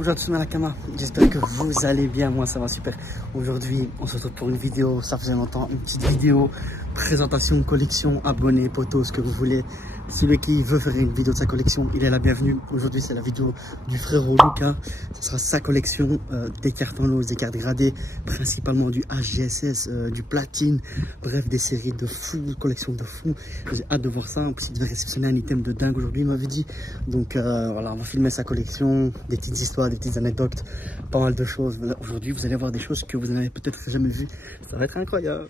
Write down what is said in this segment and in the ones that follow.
Bonjour à tous, Malakama, j'espère que vous allez bien, moi ça va super. Aujourd'hui on se retrouve pour une vidéo, ça faisait longtemps, une petite vidéo, présentation, collection, abonnés, potos, ce que vous voulez. Celui qui veut faire une vidéo de sa collection, il est la bienvenue. Aujourd'hui c'est la vidéo du frérot Lucas, ce sera sa collection des cartes en loose, des cartes gradées, principalement du HGSS, du platine, bref des séries de fou, collection de fou. J'ai hâte de voir ça, en plus il devait réceptionner un item de dingue aujourd'hui, il m'avait dit. Donc voilà, on va filmer sa collection, des petites histoires, des petites anecdotes, pas mal de choses. Aujourd'hui vous allez voir des choses que vous n'avez peut-être jamais vues, ça va être incroyable.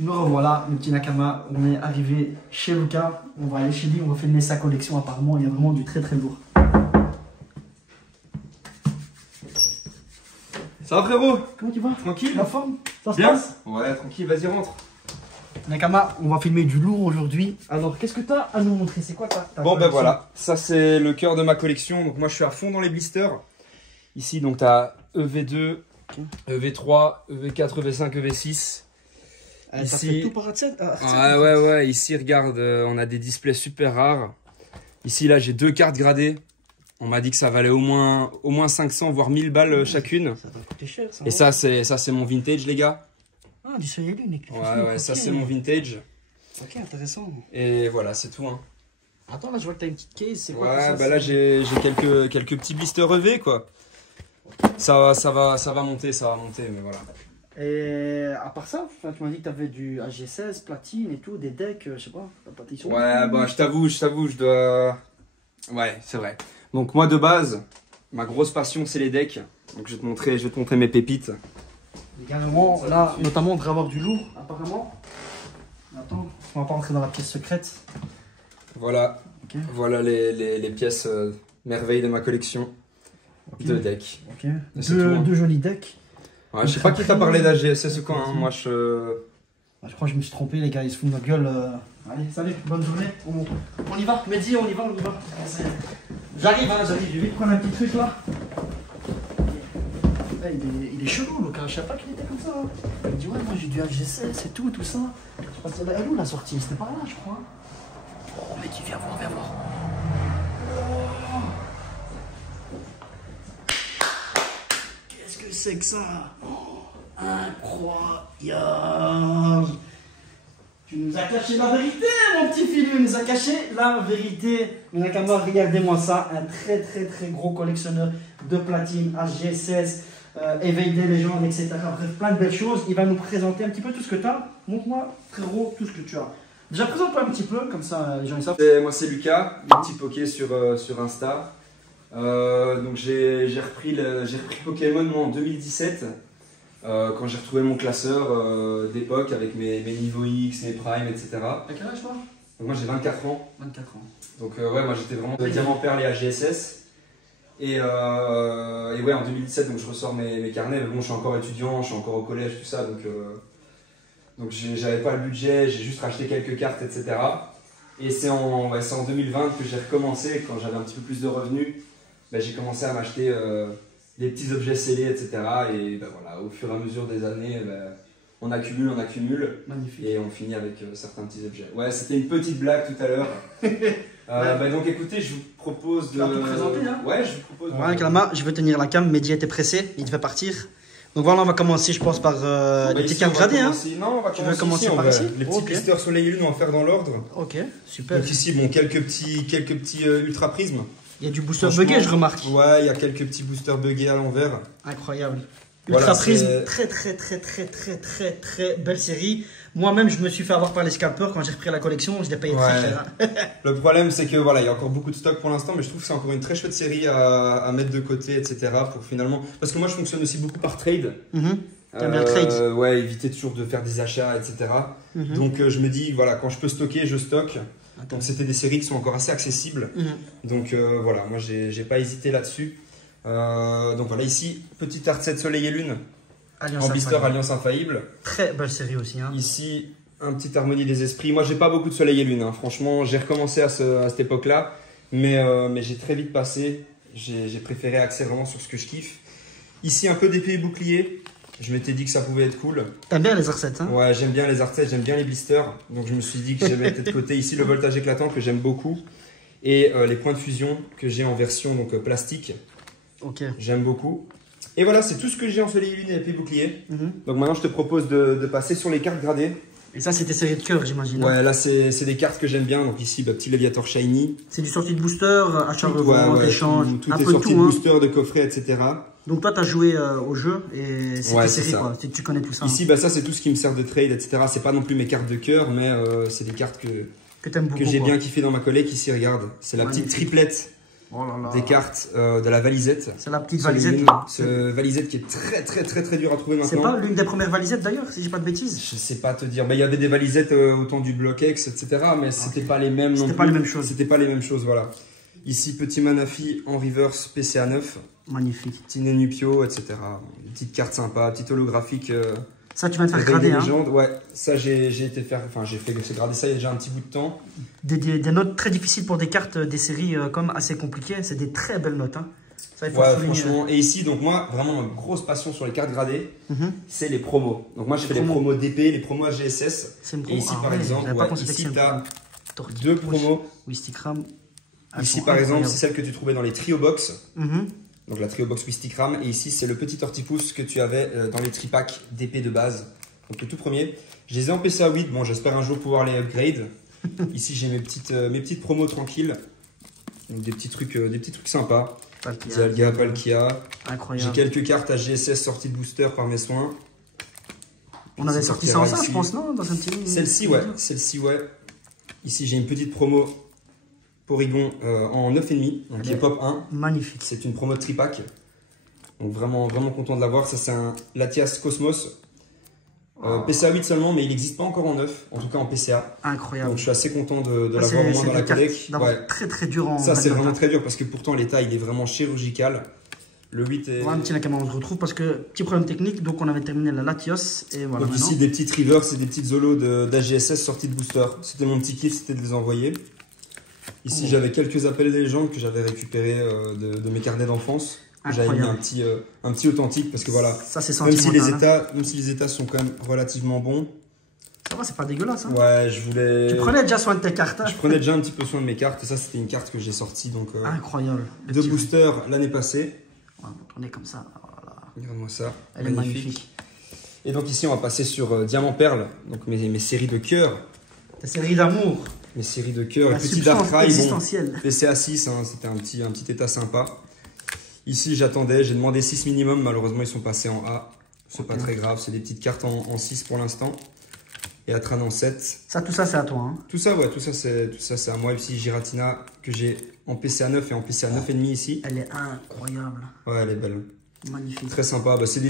Nous revoilà, le petit Nakama, on est arrivé chez Lucas, on va aller chez lui, on va filmer sa collection. Apparemment il y a vraiment du très lourd. Ça va frérot? Comment tu vas? Tranquille? La forme? Ça se Bien? passe? Ouais, tranquille, vas-y rentre. Nakama, on va filmer du lourd aujourd'hui. Alors qu'est-ce que tu as à nous montrer? C'est quoi ta Bon collection? ben voilà, ça c'est le cœur de ma collection. Donc moi je suis à fond dans les blisters. Ici donc tu as EV2, EV3, EV4, EV5, EV6. Ça Ici, fait tout par Artset? ouais, ici regarde, on a des displays super rares. Ici là j'ai 2 cartes gradées. On m'a dit que ça valait au moins 500 voire 1000 balles chacune. Ça va coûter cher ça. Et ça c'est mon vintage les gars. Ah, du soleil unique. Ouais, ça c'est mon vintage. Ok, intéressant. Et voilà, c'est tout hein. Attends, là je vois que tu as une petite case, c'est quoi Ouais, ça, bah là j'ai quelques petits blisters EV quoi. Ça va monter, mais voilà. Et à part ça, tu m'as dit que tu avais du AG16, platine et tout, des decks, je sais pas, ils sont Ouais, bah je t'avoue, je dois... Ouais, c'est vrai. Donc moi de base, ma grosse passion c'est les decks. Donc je vais te montrer mes pépites. Également, là, notamment, on devrait avoir du lourd, apparemment. Attends, on va pas rentrer dans la pièce secrète. Voilà, Okay. Voilà les pièces merveilles de ma collection de decks. Ok. Tout, hein. Deux jolis decks. Ouais, je sais pas qui t'a parlé d'AGSS ou quoi, hein. Moi je... Je crois que je me suis trompé, les gars, ils se foutent de notre gueule. Allez, salut, bonne journée. On y va, Mehdi, on y va. J'arrive, je vais vite prendre un petit truc là. Il est chelou, le gars, je savais pas qu'il était comme ça. Hein. Il me dit, ouais, moi j'ai du AG16 et tout ça. Je pense que c'est où la sortie? C'était par là, je crois. Oh, Mehdi, viens voir. Oh. Qu'est-ce que c'est que ça? Incroyable! Tu nous as caché la vérité, mon petit Philou, il nous a caché la vérité. Nakama, regardez-moi ça, un très gros collectionneur de platine, HG16, éveil des légendes, etc. Bref, plein de belles choses. Il va nous présenter un petit peu tout ce que tu as. Montre-moi, frérot, tout ce que tu as. Déjà, présente-toi un petit peu, comme ça les gens ils savent. Moi c'est Lucas, le petit poké sur Insta. Donc j'ai repris Pokémon moi, en 2017. Quand j'ai retrouvé mon classeur d'époque avec mes niveaux X, mes primes, etc. À quel âge toi? Moi j'ai 24 ans. 24 ans. Donc ouais, moi j'étais vraiment de diamant perle et AGSS. Et ouais, en 2017, donc je ressors mes carnets. Mais bon, je suis encore étudiant, je suis encore au collège, tout ça. Donc j'avais pas le budget, j'ai juste racheté quelques cartes, etc. Et c'est en 2020 que j'ai recommencé, quand j'avais un petit peu plus de revenus. J'ai commencé à m'acheter des petits objets scellés, etc. Et voilà, au fur et à mesure des années, on accumule. Magnifique. Et on finit avec certains petits objets. Ouais, c'était une petite blague tout à l'heure. Donc écoutez, je vous propose de... Tu vas te présenter, hein? Ouais, je vous propose... Voilà, Kalama, je veux tenir la cam. Mehdi était pressé, il devait partir. Donc voilà, on va commencer, je pense, par les petites cartes gradées. Hein. Non, on va commencer par ici. Les petits blisters soleil et lune, on va faire dans l'ordre. Ok, super. Donc ici, bon, quelques petits ultra prismes. Il y a du booster buggé, je remarque. Ouais, il y a quelques petits boosters buggés à l'envers. Incroyable. Voilà, Ultra Prism, très belle série. Moi-même, je me suis fait avoir par les scalpers quand j'ai repris la collection. Je l'ai payé très cher. Le problème, c'est que voilà, il y a encore beaucoup de stock pour l'instant, mais je trouve que c'est encore une très chouette série à mettre de côté, etc. Pour finalement, parce que moi, je fonctionne aussi beaucoup par trade. T'aimes bien le trade? Ouais, éviter toujours de faire des achats, etc. Donc je me dis, voilà, quand je peux stocker, je stocke. Donc c'était des séries qui sont encore assez accessibles. Donc voilà, moi j'ai pas hésité là-dessus. Donc voilà, ici, petite Artset soleil et lune. Alliance en blister infaillible. Alliance infaillible. Très belle série aussi. Hein. Ici, un petit harmonie des esprits. Moi, j'ai pas beaucoup de soleil et lune. Hein. Franchement, j'ai recommencé à cette époque-là. Mais j'ai très vite passé. J'ai préféré axer vraiment sur ce que je kiffe. Ici, un peu d'épée et bouclier. Je m'étais dit que ça pouvait être cool. T'aimes bien les Artsets, hein? Ouais, j'aime bien les Artsets, j'aime bien les blisters. Donc je me suis dit que j'allais mettre de côté ici le voltage éclatant que j'aime beaucoup. Et les points de fusion que j'ai en version donc, plastique. Ok. J'aime beaucoup. Et voilà, c'est tout ce que j'ai en soleil et épée bouclier. Donc maintenant, je te propose de passer sur les cartes gradées. Et ça, c'est tes séries de cœur, j'imagine. Ouais, là, c'est des cartes que j'aime bien. Donc ici, petit Léviator Shiny. C'est du sortie de booster, achat, revente, échange. Tout est sorti de booster, de coffret, etc. Donc toi, tu as joué au jeu et c'est tes séries, quoi. Tu connais tout ça. Ici, ça, c'est tout ce qui me sert de trade, etc. C'est pas non plus mes cartes de cœur, mais c'est des cartes que j'ai bien kiffé dans ma collecte. Ici, regarde, c'est la petite triplette. Oh là là. Des cartes de la valisette. C'est la petite valisette. C'est valisette qui est très dur à trouver maintenant. C'est pas l'une des premières valisettes d'ailleurs, si j'ai pas de bêtises. Je sais pas te dire. Il y avait des valisettes au temps du Block X, etc. Mais c'était pas les mêmes. C'était pas les mêmes choses. C'était pas les mêmes choses, voilà. Ici, petit Manafi en reverse PCA 9. Magnifique. Petit Nenupio, etc. Une petite carte sympa, petite holographique. Ça, tu viens de faire grader, hein? Ouais, ça j'ai été faire. Enfin, j'ai fait grader ça il y a déjà un petit bout de temps. Des notes très difficiles pour des cartes, des séries comme assez compliquées. C'est des très belles notes, hein. Ça, il faut franchement. Et ici, donc moi, vraiment, ma grosse passion sur les cartes gradées, c'est les promos. Donc moi, je fais les promos DP, les promos AGSS. Et ici, par exemple, ici, tu as deux promos. Wistikram. Ici, par exemple, c'est celle que tu trouvais dans les Trio Box. Donc la Trio Box Wistikram. Et ici, c'est le petit tortipousse que tu avais dans les tripacks d'épée de base. Donc le tout premier. Je les ai en PCA 8. Bon, j'espère un jour pouvoir les upgrade. Ici, j'ai mes petites promos tranquilles. Donc des petits trucs sympas. Dialga, Palkia. Incroyable. J'ai quelques cartes à GSS sorties de booster par mes soins. On avait sorti ça en ça, je pense, non? Celle-ci, ouais. Ici, j'ai une petite promo Porygon en 9,5, donc qui est pop 1. Magnifique. C'est une promo de tripack. Donc vraiment content de l'avoir. Ça, c'est un Latias Cosmos. PCA 8 seulement, mais il n'existe pas encore en 9, en tout cas en PCA. Au Donc je suis assez content de l'avoir au moins dans la collecte. Très dur en. Ça, c'est vraiment très dur parce que pourtant l'état il est vraiment chirurgical. Le 8 est. Un petit Nakama, on se retrouve parce que petit problème technique, donc on avait terminé la Latios. Et voilà. Donc ici, des petites rivers, c'est des petites zolos d'AGSS sorties de booster. C'était mon petit kiff, c'était de les envoyer. Ici, j'avais quelques appels des légendes que j'avais récupérés de mes carnets d'enfance. J'avais mis un petit authentique parce que voilà, ça, c'est même si les états sont quand même relativement bons. Ça va, c'est pas dégueulasse. Hein. Ouais, je voulais. Tu prenais déjà soin de tes cartes. Hein. Je prenais déjà un petit peu soin de mes cartes et ça, c'était une carte que j'ai sortie donc. Incroyable. De booster l'année passée. Ouais, on va tourner comme ça. Voilà. Regarde-moi ça. Elle est magnifique. Et donc ici, on va passer sur Diamant Perle, donc mes séries de cœur. Ta série d'amour. Mes séries de cœur. Petit Darkrai, bon, PCA 6, hein, c'était un petit état sympa. Ici, j'attendais, j'ai demandé 6 minimum, malheureusement, ils sont passés en A. C'est pas très grave, c'est des petites cartes en 6 pour l'instant. Et Atran en 7. Ça, tout ça, c'est à toi. Hein. Tout ça, c'est à moi. Ici, Giratina, que j'ai en PCA 9 et en PCA 9,5 ici. Elle est incroyable. Ouais, elle est belle. Magnifique. Très sympa. Bah, c'est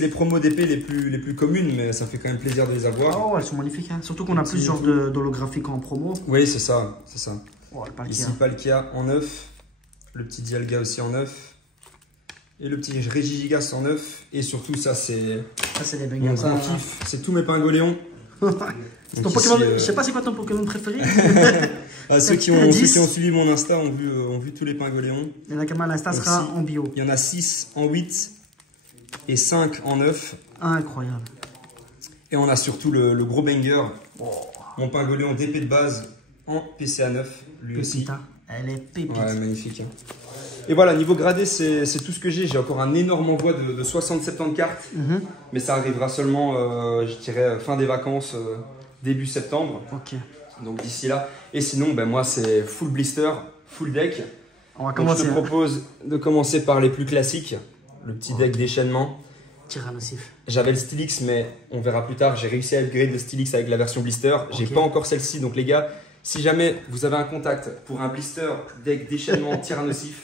les promos d'épée les plus communes, mais ça fait quand même plaisir de les avoir. Oh, elles sont magnifiques. Hein. Surtout qu'on a plusieurs d'holographiques en promo. Oui, c'est ça. Oh, ici, Palkia en 9. Le petit Dialga aussi en 9. Et le petit Regigigas en 9. Et surtout, ça, c'est des bangers. Mon grand kiff. C'est tous mes pingoléons. Je sais pas c'est quoi ton Pokémon préféré. Ceux qui ont suivi mon Insta ont vu tous les pingoléons. Et Nakama, l'Insta sera en bio. Il y en a 6 en 8 et 5 en 9. Incroyable. Et on a surtout le gros banger. Mon pingoléon d'épée de base en PCA 9. Lui aussi. Elle est pépite. Ouais, magnifique. Et voilà, niveau gradé, c'est tout ce que j'ai. J'ai encore un énorme envoi de 60-70 cartes. Mais ça arrivera seulement, je dirais, fin des vacances, début septembre. Ok. Donc d'ici là. Et sinon, ben, moi, c'est full blister, full deck. On va commencer. Je te propose de commencer par les plus classiques. Le petit deck déchaînement. Tyrannosif. J'avais le Stylix, mais on verra plus tard. J'ai réussi à upgrade le Stylix avec la version blister. J'ai pas encore celle-ci. Donc les gars, si jamais vous avez un contact pour un blister deck déchaînement Tyrannosif,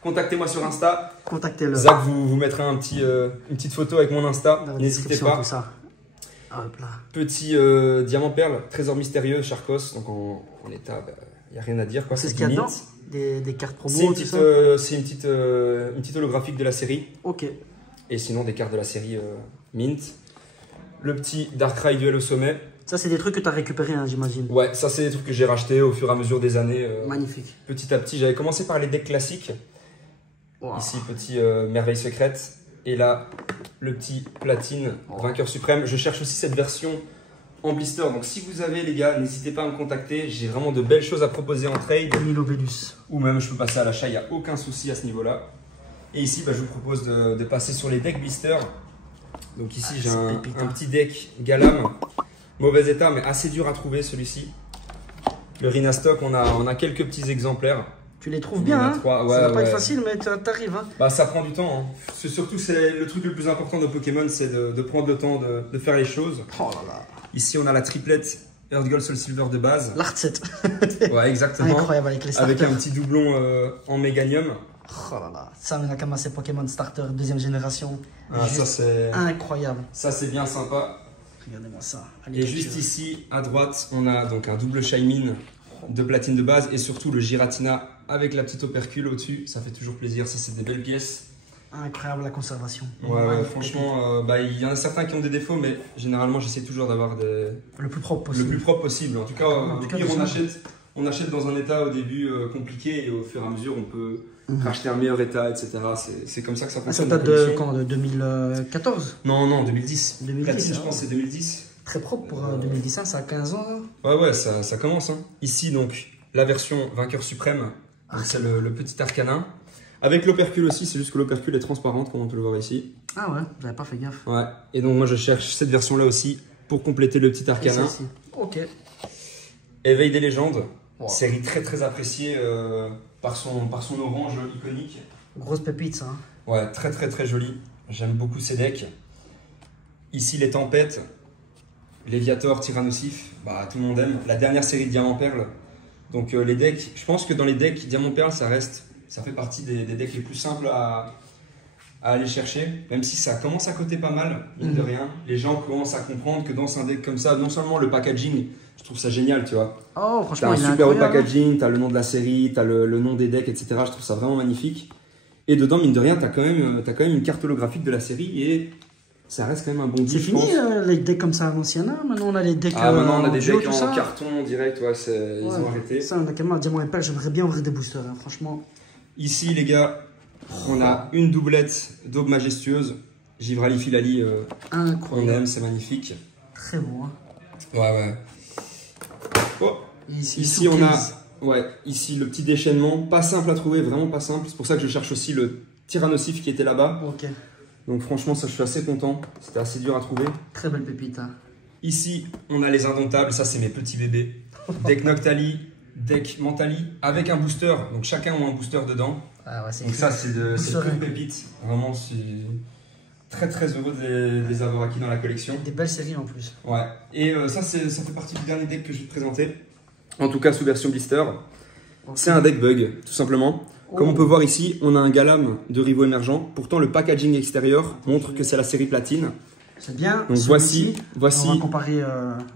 contactez-moi sur Insta. Contactez-le. Zach vous mettra une petite photo avec mon Insta. N'hésitez pas. Tout ça. Hop là. Petit Diamant Perle, trésor mystérieux, Charcos. Donc en état, il n'y a rien à dire. C'est ce qu'il y a dedans. Des cartes promo. C'est une petite holographique de la série. Ok. Et sinon des cartes de la série Mint. Le petit Darkrai Duel au sommet. Ça, c'est des trucs que tu as récupérés, hein, j'imagine. Ouais, ça, c'est des trucs que j'ai rachetés au fur et à mesure des années. Magnifique. Petit à petit, j'avais commencé par les decks classiques. Wow. Ici, petit Merveille Secrète. Et là, le petit Platine, Vainqueur Suprême. Je cherche aussi cette version en blister. Donc, si vous avez, les gars, n'hésitez pas à me contacter. J'ai vraiment de belles choses à proposer en trade. Nilobellus. Ou même, je peux passer à l'achat, il n'y a aucun souci à ce niveau-là. Et ici, bah, je vous propose de passer sur les decks blister. Donc ici, j'ai un petit deck Galam, mauvais état, mais assez dur à trouver celui-ci. Le Rhinastock, on a quelques petits exemplaires. Tu les trouves bien, hein? Ouais, ça va pas être facile, mais t'arrives. Hein. Bah, ça prend du temps. Hein. Surtout, c'est le truc le plus important de Pokémon, c'est de prendre le temps de faire les choses. Oh là là. Ici, on a la triplette Earth Gold Soul Silver de base. L'Art 7. Ouais, exactement. Incroyable avec les starters. Avec un petit doublon en Méganium. Oh là là. Ça, on a commencé Pokémon Starter deuxième génération. Ah, ça, c'est incroyable. Ça, c'est bien sympa. Regardez-moi ça. Et juste ici, à droite, on a donc un double Shaymin de platine de base et surtout le Giratina avec la petite opercule au-dessus. Ça fait toujours plaisir. Ça, c'est des belles pièces. Incroyable la conservation. Ouais, franchement, il y en a certains qui ont des défauts, mais généralement, j'essaie toujours d'avoir le plus propre possible. Le plus propre possible. En tout cas, au pire, on achète dans un état au début compliqué et au fur et à mesure, on peut racheter un meilleur état, etc. C'est comme ça que ça fonctionne. Ça date de quand? De 2014? Non, 2010. 2010, Platine, je pense, c'est 2010. Très propre pour 2010, ça a 15 ans. Ouais, ça commence. Hein. Ici, donc, la version vainqueur suprême. C'est le petit Arcanin. Avec l'opercule aussi, c'est juste que l'opercule est transparente, comme on peut le voir ici. Ah ouais, j'avais pas fait gaffe. Ouais, et donc moi je cherche cette version-là aussi pour compléter le petit Arcanin. Ok. Éveil des légendes, série très appréciée par son orange iconique. Grosse pépite ça. Hein. Ouais, très joli. J'aime beaucoup ces decks. Ici les tempêtes, Léviator, Tyrannosif, bah tout le monde aime. La dernière série de Diamant Perle. Donc les decks, je pense que dans les decks Diamant Perle, ça fait partie des decks les plus simples à aller chercher, même si ça commence à coter pas mal, mine de rien. Les gens commencent à comprendre que dans un deck comme ça, non seulement le packaging, je trouve ça génial, tu vois. Oh, franchement, t'as un super beau packaging, t'as le nom de la série, t'as le nom des decks, etc. Je trouve ça vraiment magnifique. Et dedans, mine de rien, t'as quand même une carte holographique de la série et ça reste quand même un bon deck. C'est fini les decks comme ça à l'ancienne, hein. Maintenant on a les decks. Maintenant on a des decks en carton direct, ils ont arrêté. Ça, on a quand même un Diamant et Perle, j'aimerais bien ouvrir des boosters, hein, franchement. Ici, les gars, on a une doublette d'Aube Majestueuse. Givrali Filali, on aime, c'est magnifique. Très beau. Hein. Ouais. Oh. Ici on a ici le petit déchaînement. Pas simple à trouver, vraiment pas simple. C'est pour ça que je cherche aussi le Tyrannosif qui était là-bas. Ok. Donc franchement, ça, je suis assez content. C'était assez dur à trouver. Très belle pépite. Hein. Ici, on a les Indomptables. Ça, c'est mes petits bébés. Deck Noctali, deck Mentali avec un booster. Donc chacun a un booster dedans. Ah ouais, donc ça, c'est de pure pépite. Vraiment, c'est très heureux de les avoir acquis dans la collection. Des belles séries en plus. Ouais. Et ça fait partie du dernier deck que je vais te présenter. En tout cas, sous version blister. Okay. C'est un deck bug, tout simplement. Comme on peut voir ici, on a un Galam de Rivaux émergent. Pourtant, le packaging extérieur montre que c'est la série platine. C'est bien. Donc voici on va comparer,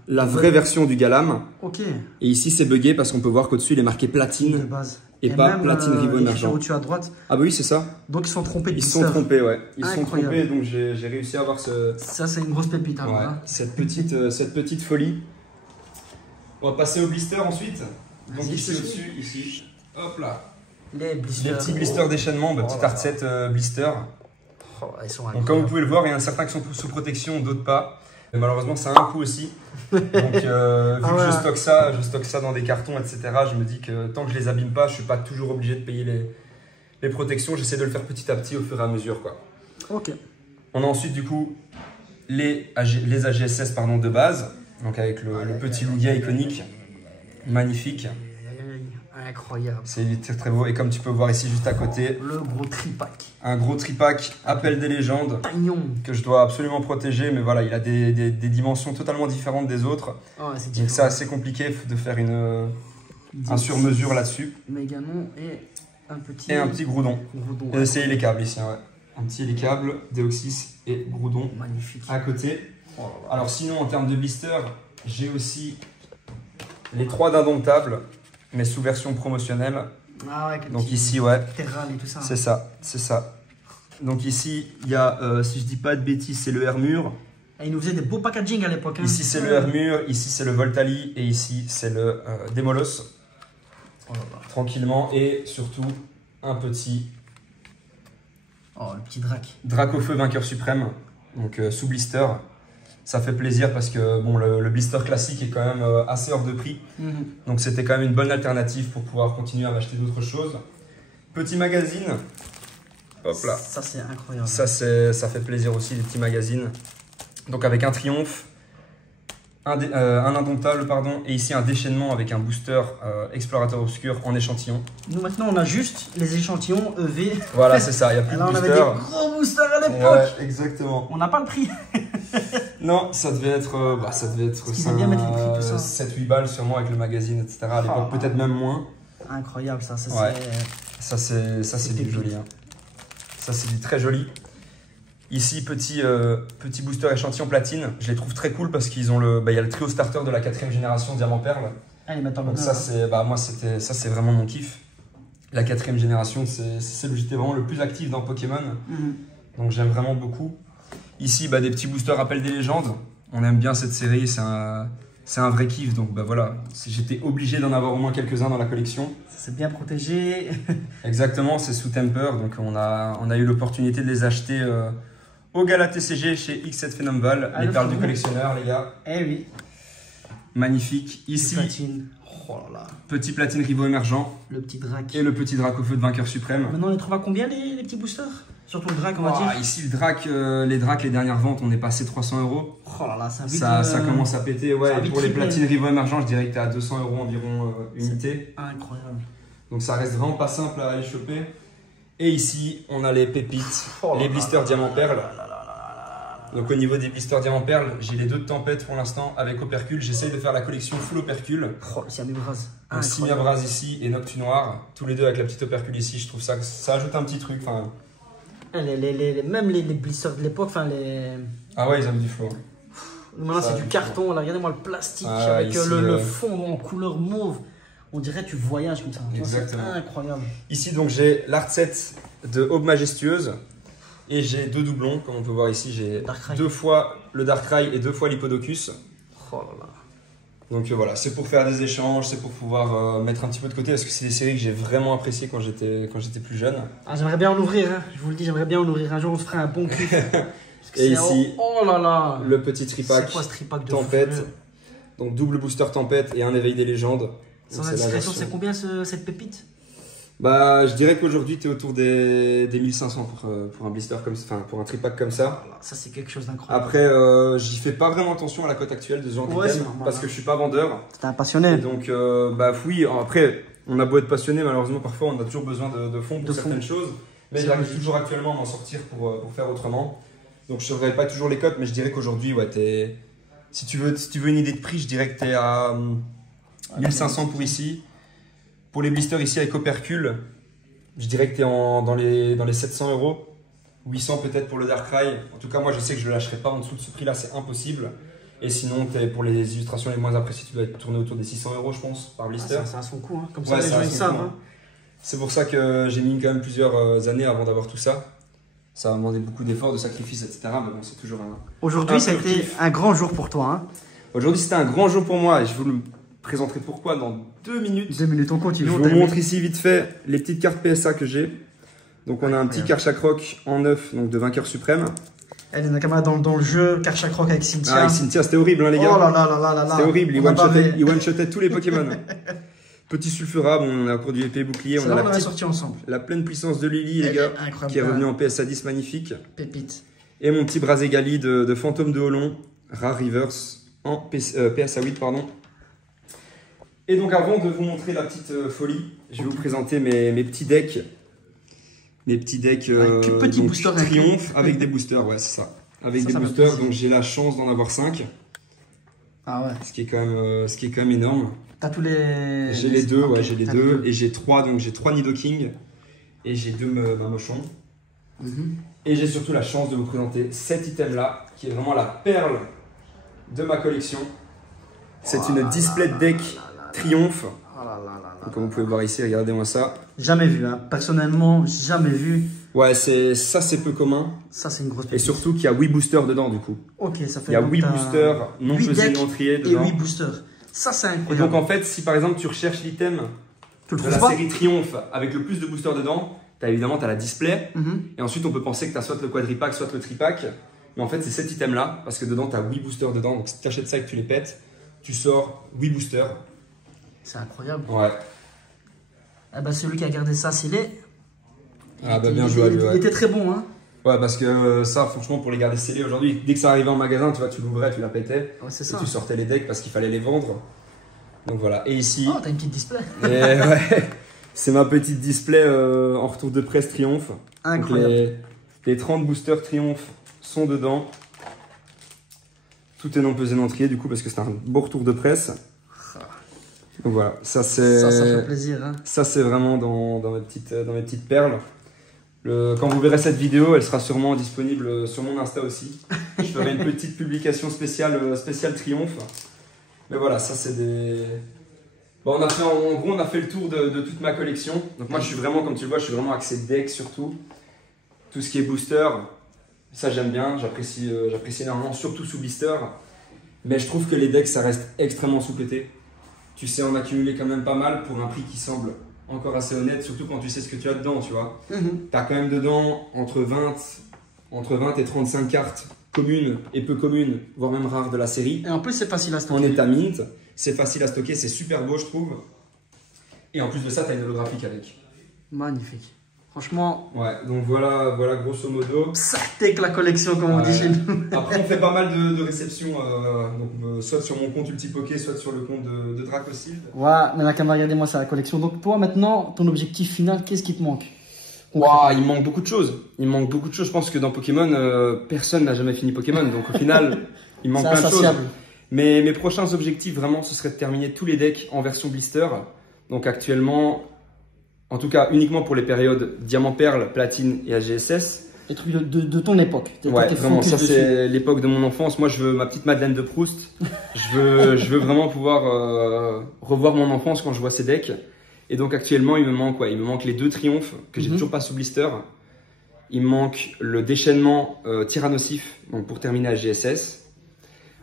la vraie version du Galam. Ok. Et ici, c'est buggé parce qu'on peut voir qu'au-dessus, il est marqué platine. De base. Et pas platine Rivaux émergent. Au-dessus à droite. Ah bah oui, c'est ça. Donc ils sont trompés. Ils sont trompés, ouais. Ils sont trompés, donc j'ai réussi à avoir ce. Ça, c'est une grosse pépite. Hein, ouais, cette petite folie. On va passer au blister ensuite. Donc ici au-dessus, ici. Hop là. Les petits blisters déchaînement, petit Art 7 blister. Ils sont donc comme vous pouvez le voir, il y en a certains qui sont sous protection, d'autres pas. Mais malheureusement, ça a un coût aussi. Donc vu que je stocke ça dans des cartons, etc. Je me dis que tant que je les abîme pas, je suis pas toujours obligé de payer les protections. J'essaie de le faire petit à petit au fur et à mesure, quoi. Ok. On a ensuite du coup les AGSS de base, donc avec le petit Lugia iconique, magnifique. Incroyable. C'est très beau. Et comme tu peux voir ici juste à côté, le gros tripack. Un gros tripack, appel des légendes, Pagnon. Que je dois absolument protéger. Mais voilà, il a des dimensions totalement différentes des autres. Oh, donc c'est assez compliqué de faire un sur-mesure là-dessus. Méganon et un petit Groudon. Et c'est les câbles ici. Ouais. Un petit les câbles, Deoxys et Groudon. Magnifique. À côté. Alors sinon, en termes de blister, j'ai aussi les 3 d'indomptables, mais sous version promotionnelle. Ah ouais, donc ici, ouais. Terral et tout ça. C'est ça. Donc ici, il y a, si je dis pas de bêtises, c'est le Hermure. Et il nous faisait des beaux packaging à l'époque. Hein. Ici, c'est le Hermure, ici, c'est le Voltali, et ici, c'est le Démolos. Tranquillement, et surtout, un petit... Oh, le petit Drac. Dracofeu vainqueur suprême, donc sous blister. Ça fait plaisir parce que bon, le blister classique est quand même assez hors de prix. Donc c'était quand même une bonne alternative pour pouvoir continuer à acheter d'autres choses. Petit magazine. Hop là. Ça, c'est incroyable. Ça fait plaisir aussi, des petits magazines. Donc avec un triomphe, un indomptable, pardon, et ici un déchaînement avec un booster explorateur obscur en échantillon. Nous maintenant on a juste les échantillons EV. Voilà, c'est ça, il n'y a plus de on booster. avait des gros boosters à l'époque. Ouais, exactement. On n'a pas le prix. Non, ça devait être, bien mettre le prix, tout ça. 7-8 balles sûrement avec le magazine, etc. À l'époque, peut-être même moins. Incroyable ça, Ouais. Ça c'est du joli. Hein. Ça c'est du très joli. Ici, petit booster échantillon platine. Je les trouve très cool parce qu'ils ont il y a le trio starter de la 4e génération Diamant Perle. Allez, maintenant, donc ça c'est, c'est vraiment mon kiff. La 4e génération, c'est celle où j'étais vraiment le plus actif dans Pokémon. Donc j'aime vraiment beaucoup. Ici, des petits boosters rappel des légendes. On aime bien cette série, c'est un vrai kiff. Donc voilà, j'étais obligé d'en avoir au moins quelques-uns dans la collection. C'est bien protégé. Exactement, c'est sous temper. Donc on a eu l'opportunité de les acheter au Gala TCG chez X7 Phenomval. Les perles du collectionneur, les gars. Eh oui. Magnifique. Ici, platine. Oh là là. Petit platine rivaux émergent. Le petit drac. Et le petit drac au feu de vainqueur suprême. Maintenant, on les trouve à combien les petits boosters? Surtout le drac, on va dire. Ici, le drac, les dernières ventes, on est passé 300 €. Oh là là, ça commence à péter. Ouais, et pour les platines rivaux émergents, je dirais que tu es à 200 € environ unité. Incroyable. Donc ça reste vraiment pas simple à aller choper. Et ici, on a les pépites, les blisters diamant perle. Donc au niveau des blisters diamant perle, j'ai les 2 de tempête pour l'instant avec opercule. J'essaye de faire la collection full opercule. Siamibras. Siamibras ici et Noctu Noir. Tous les deux avec la petite opercule ici. Je trouve ça ajoute un petit truc. Même les blisters de l'époque, Ah ouais, ils avaient du flow. Maintenant c'est du carton. Là, regardez-moi le plastique avec ici, le fond en couleur mauve. On dirait que tu voyages comme ça. Exactement. C'est incroyable. Ici, donc, j'ai l'art set de Aube Majestueuse. Et j'ai 2 doublons, comme on peut voir ici. J'ai 2 fois le Darkrai et 2 fois l'Hippodocus. Oh là là. Donc voilà, c'est pour faire des échanges, c'est pour pouvoir mettre un petit peu de côté. Parce que c'est des séries que j'ai vraiment appréciées quand j'étais plus jeune. J'aimerais bien en ouvrir. Hein. Je vous le dis, j'aimerais bien en ouvrir. Un jour, on se ferait un bon kiff. Et ici, oh là là, le petit tripack, c'est quoi ce tripack de tempête. fou, donc double booster tempête et un éveil des légendes. Sans indiscrétion, c'est combien cette pépite? Je dirais qu'aujourd'hui, tu es autour des 1500 pour un blister comme ça, pour un tripack comme ça. Ça, c'est quelque chose d'incroyable. Après, j'y fais pas vraiment attention à la cote actuelle de ce genre d'item parce que je suis pas vendeur. T'es un passionné. Et donc, oui, après, on a beau être passionné, malheureusement, parfois, on a toujours besoin de fonds pour certaines choses. Mais j'arrive toujours actuellement à m'en sortir pour faire autrement. Donc, je ne saurais pas toujours les cotes, mais je dirais qu'aujourd'hui, si tu veux une idée de prix, je dirais que tu es à 1500 pour ici. Pour les blisters ici avec opercule, je dirais que tu es dans les 700 €. 800 peut-être pour le Darkrai. En tout cas, moi, je sais que je ne le lâcherai pas en dessous de ce prix-là, c'est impossible. Et sinon, pour les illustrations les moins appréciées, tu dois être tourné autour des 600 €, je pense, par blister. Ça a son coût, hein. Comme ça, les gens ils savent. Hein. C'est pour ça que j'ai mis quand même plusieurs années avant d'avoir tout ça. Ça m'a demandé beaucoup d'efforts, de sacrifices, etc. Mais bon, c'est toujours un. Aujourd'hui, c'était un grand jour pour toi. Hein. Aujourd'hui, c'était un grand jour pour moi et je vous le présenterai pourquoi dans 2 minutes. 2 minutes, on continue. Je vous montre ici vite fait les petites cartes PSA que j'ai. Donc, on a un petit Karchakroc en 9, donc de vainqueur suprême. Elle est Nakama dans le jeu, Karchakroc avec Cynthia. Ah, avec Cynthia, c'était horrible, hein, les gars. Oh là là là là là. C'était horrible, il one-shotait tous les Pokémon. Petit Sulfura, bon, on a encore du épée bouclier. On a la pleine puissance de Lily, les gars, qui est revenue en PSA 10 magnifique. Pépite. Et mon petit Brazegali de Fantôme de Holon, Rare Reverse, en PSA 8, pardon. Et donc, avant de vous montrer la petite folie, je vais vous présenter mes petits decks. Mes petits decks petit booster Triomphe avec des boosters, ouais, c'est ça. Avec des boosters, donc j'ai la chance d'en avoir 5. Ah ouais. Ce qui est quand même énorme. T'as tous les. J'ai les deux, ouais, j'ai les deux. Et j'ai 3, donc j'ai 3 Nidoking. Et j'ai 2 Mamochon. Et j'ai surtout la chance de vous présenter cet item-là, qui est vraiment la perle de ma collection. C'est une display deck Triomphe. Comme vous pouvez voir ici, regardez-moi ça. Jamais vu, hein. Personnellement, jamais vu. Ouais, ça c'est peu commun. Ça c'est une grosse pépite. Et surtout qu'il y a 8 boosters dedans du coup. Ok, ça fait. Il y a 8 boosters non pesés, non triés dedans. Et 8 boosters. Ça c'est incroyable. Et donc en fait, si par exemple tu recherches l'item de la série Triomphe avec le plus de boosters dedans, évidemment tu as la display. Et ensuite on peut penser que tu as soit le quadripack, soit le tripack. Mais en fait c'est cet item là, parce que dedans tu as 8 boosters dedans. Donc si tu achètes ça et que tu les pètes, tu sors 8 boosters. C'est incroyable. Ouais. Ah bah celui qui a gardé ça, c'est les Ah bah bien joué à lui, ouais. Il était très bon, hein. Ouais, parce que ça, franchement, pour les garder scellés aujourd'hui, dès que ça arrivait en magasin, tu vois, tu l'ouvrais, tu la pétais. Ouais, c'est et ça. tu sortais les decks parce qu'il fallait les vendre. Donc voilà. Et ici, Oh, t'as une petite display. et ouais, c'est ma petite display en retour de presse Triomphe. Incroyable. Donc les 30 boosters Triomphe sont dedans. Tout est non pesé, non trié, du coup, parce que c'est un beau retour de presse. Donc voilà, ça c'est. Ça fait plaisir, hein. Ça c'est vraiment dans mes petites perles. Quand vous verrez cette vidéo, elle sera sûrement disponible sur mon Insta aussi. Je ferai une petite publication spéciale Triomphe. Mais voilà, ça c'est des... Bon, en gros, on a fait le tour de toute ma collection. Donc moi, je suis vraiment, comme tu le vois, je suis vraiment axé deck surtout. Tout ce qui est booster, ça j'aime bien, j'apprécie énormément, surtout sous blister. Mais je trouve que les decks, ça reste extrêmement sous-pété. Tu sais en accumuler quand même pas mal pour un prix qui semble encore assez honnête, surtout quand tu sais ce que tu as dedans, tu vois. Tu as quand même dedans entre 20 et 35 cartes communes et peu communes, voire même rares de la série. Et en plus, c'est facile à stocker. En état mint, c'est facile à stocker, c'est super beau, je trouve. Et en plus de ça, tu as une holographique avec. Magnifique. Franchement, ouais, donc voilà grosso modo. ça take la collection, comme on dit chez nous. Après, on fait pas mal de réceptions, soit sur mon compte Ultipoké, soit sur le compte de Dracosild. Ouais, mais la caméra, regardez-moi, c'est la collection. Donc, toi, maintenant, ton objectif final, qu'est-ce qui te manque? Wow, il manque beaucoup de choses. Il manque beaucoup de choses. Je pense que dans Pokémon, personne n'a jamais fini Pokémon. Donc, au final, il manque plein de choses. Mais mes prochains objectifs, vraiment, ce serait de terminer tous les decks en version blister. Donc, actuellement, en tout cas, uniquement pour les périodes Diamant Perle, Platine et AGSS. Les trucs de ton époque. Ouais, vraiment, ça c'est l'époque de mon enfance. Moi, je veux ma petite Madeleine de Proust. je veux vraiment pouvoir revoir mon enfance quand je vois ces decks. Et donc actuellement, il me manque les 2 triomphes que j'ai toujours pas sous blister. Il me manque le déchaînement Tyrannosif, donc pour terminer AGSS.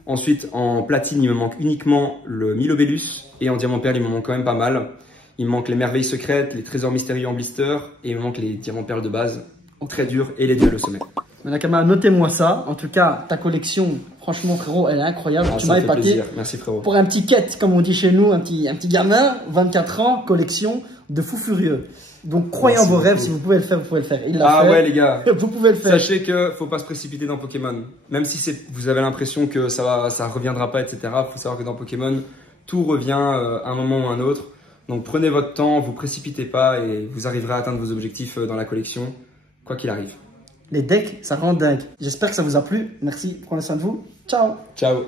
Ensuite, en platine, il me manque uniquement le Milobellus. Et en diamant perle, il me manque quand même pas mal. Il me manque les merveilles secrètes, les trésors mystérieux en blister. Et il me manque les diamants perles de base, très durs, et les duels au sommet. Mais Nakama, notez-moi ça. En tout cas, ta collection, franchement, frérot, elle est incroyable. Ah, tu m'as épaté. Merci, frérot. Pour un petit quête, comme on dit chez nous, un petit gamin, 24 ans, collection de fous furieux. Donc, croyez en vos rêves. Si vous pouvez le faire, vous pouvez le faire. Il l'a fait. Ouais, les gars. Vous pouvez le faire. Sachez que faut pas se précipiter dans Pokémon. Même si vous avez l'impression que ça reviendra pas, etc. Faut savoir que dans Pokémon, tout revient à un moment ou à un autre. Donc, prenez votre temps, vous précipitez pas et vous arriverez à atteindre vos objectifs dans la collection, quoi qu'il arrive. Les decks, ça rend dingue. J'espère que ça vous a plu. Merci, prenez soin de vous. Ciao. Ciao.